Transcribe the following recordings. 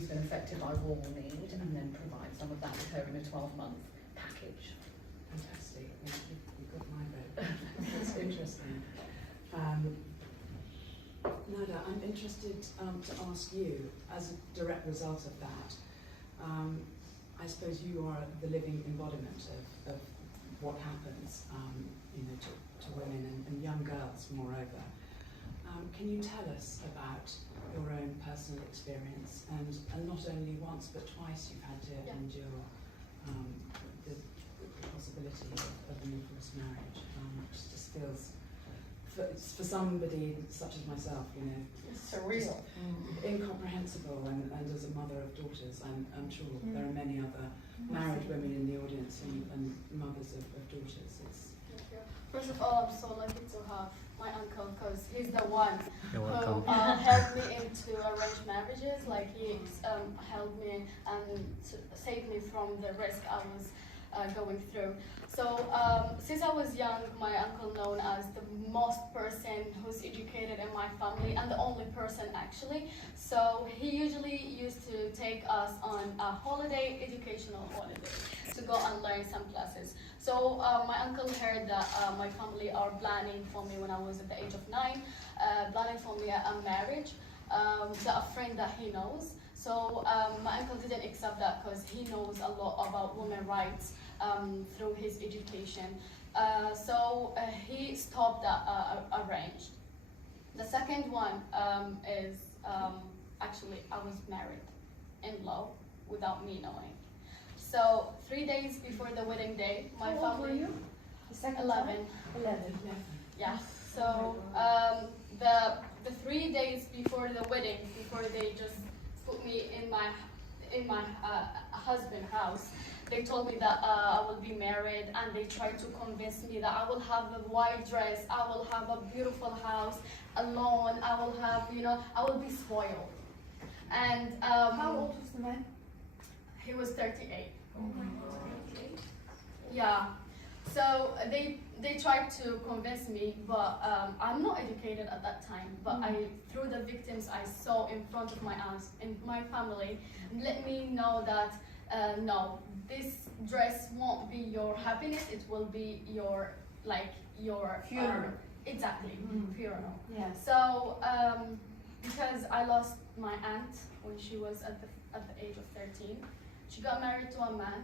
who's been affected by war will need, and then provide some of that with her in a 12-month package. Fantastic. Yeah, you've got my vote. That's interesting. Nada, I'm interested to ask you, as a direct result of that, I suppose you are the living embodiment of what happens to women and young girls, moreover. Can you tell us about your own personal experience, and not only once but twice you've had to endure the possibility of an enforced marriage, which just feels, for somebody such as myself, It's surreal. Incomprehensible, and as a mother of daughters, I'm sure there are many other married women in the audience and mothers of daughters. First of all, I'm so lucky to have my uncle, because he's the one You're who welcome. helped me into arranged marriages. Like, he helped me and saved me from the risk I was going through. So since I was young, my uncle known as the most person who's educated in my family, and the only person actually. So he usually used to take us on a holiday, educational holiday, to go and learn some classes. So my uncle heard that my family are planning for me when I was at the age of 9, planning for me a marriage, a friend that he knows. So my uncle didn't accept that because he knows a lot about women's rights through his education. So he stopped that arranged. The second one is actually I was married in law without me knowing. So 3 days before the wedding day, my How old were family. you? The second 11. time? 11. Yeah. So the 3 days before the wedding, before they just put me in my husband's house, they told me that I will be married, and they tried to convince me that I will have a white dress, I will have a beautiful house, a lawn, I will have, I will be spoiled. And How old was the man? he was 38. Yeah. So they tried to convince me, but I'm not educated at that time. But through the victims I saw in front of my eyes in my family, let me know that no, this dress won't be your happiness. It will be your Funeral. Exactly, funeral. Yeah. So because I lost my aunt when she was at the age of 13, she got married to a man.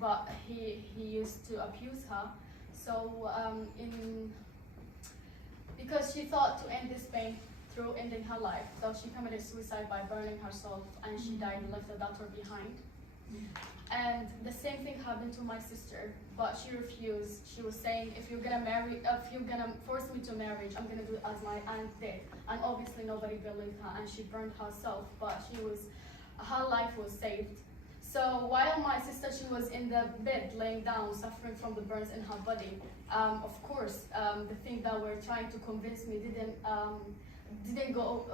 But he used to abuse her. So because she thought to end this pain through ending her life, so she committed suicide by burning herself, and she died and left a daughter behind. And the same thing happened to my sister, but she refused. She was saying, if you're gonna force me to marriage, I'm gonna do it as my aunt did. And obviously nobody believed her, and she burned herself, but her life was saved. So while my sister, she was in the bed laying down, suffering from the burns in her body, of course, the thing that were trying to convince me didn't go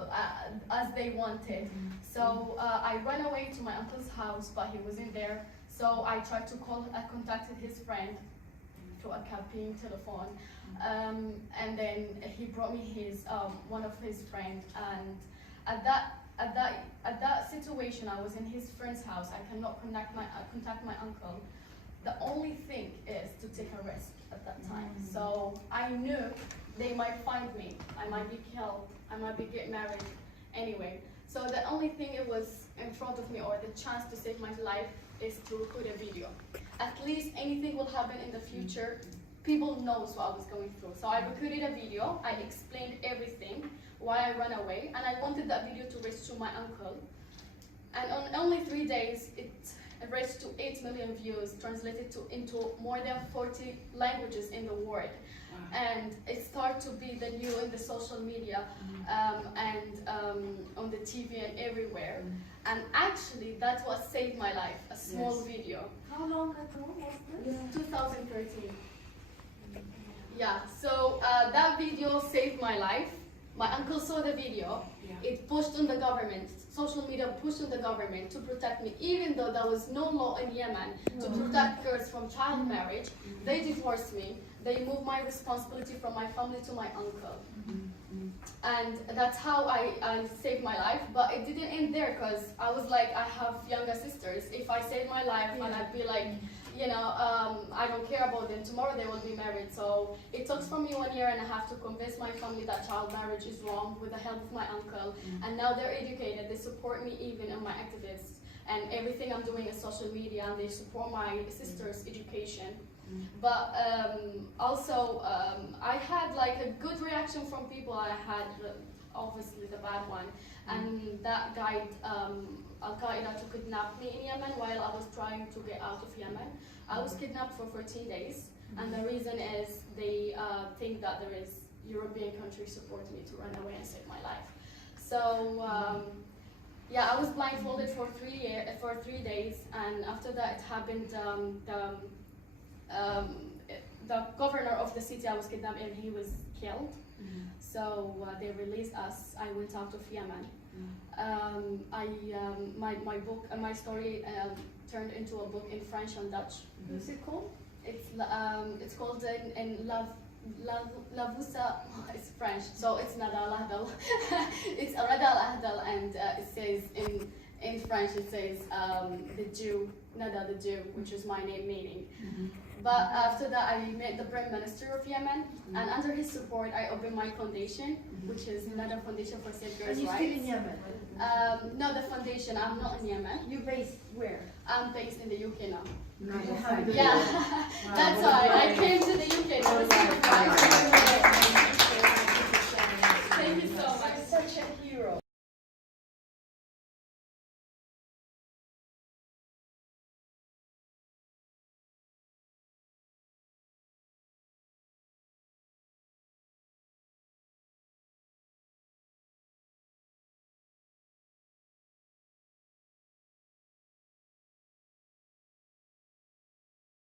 as they wanted. So I ran away to my uncle's house, but he wasn't there. So I tried to call, I contacted his friend through a cabin telephone, and then he brought me one of his friends, and at that situation, I was in his friend's house. I cannot contact my uncle. The only thing is to take a risk at that time. So I knew they might find me. I might be killed. I might be get married anyway. So the only thing it was in front of me, or the chance to save my life, is to record a video. At least anything will happen in the future, people knows what I was going through. So I recorded a video. I explained everything, why I ran away, and I wanted that video to reach to my uncle. And on only 3 days, it reached to 8 million views, translated into more than 40 languages in the world. And it started to be the new in the social media and on the TV and everywhere. And actually, that's what saved my life, a small video. How long ago was this? 2013. Yeah, so that video saved my life. My uncle saw the video. It pushed on the government. Social media pushed on the government to protect me, even though there was no law in Yemen to protect girls from child marriage. They divorced me. They moved my responsibility from my family to my uncle. and that's how I saved my life. But it didn't end there, because I was like, I have younger sisters. If I saved my life, and I'd be like, you know, I don't care about them. Tomorrow they will be married. So it took from me 1 year and a half to convince my family that child marriage is wrong, with the help of my uncle. And now they're educated. They support me even in my activists. And everything I'm doing is social media, and they support my sister's education. But also, I had like a good reaction from people. I had obviously the bad one, and that guide Al-Qaeda to kidnap me in Yemen while I was trying to get out of Yemen. I was kidnapped for 14 days, and the reason is they think that there is European countries supporting me to run away and save my life. So yeah, I was blindfolded for 3 days, and after that it happened. The governor of the city I was kidnapped in, he was killed. So they released us. I went out of Yemen. My book, my story turned into a book in French and Dutch. What's it called? It's called in La Vusa. It's French, so it's Nada Alahdal. It's Alahdal, and it says in French it says the Jew, Nada the Jew, which is my name meaning. But after that, I met the Prime Minister of Yemen, and under his support, I opened my foundation, which is Nada Foundation for Safe Girls' And you're Rights. still in Yemen? No, the foundation. I'm not in Yemen. You're based where? I'm based in the UK now. Nice. Yeah, that's why I came to the UK.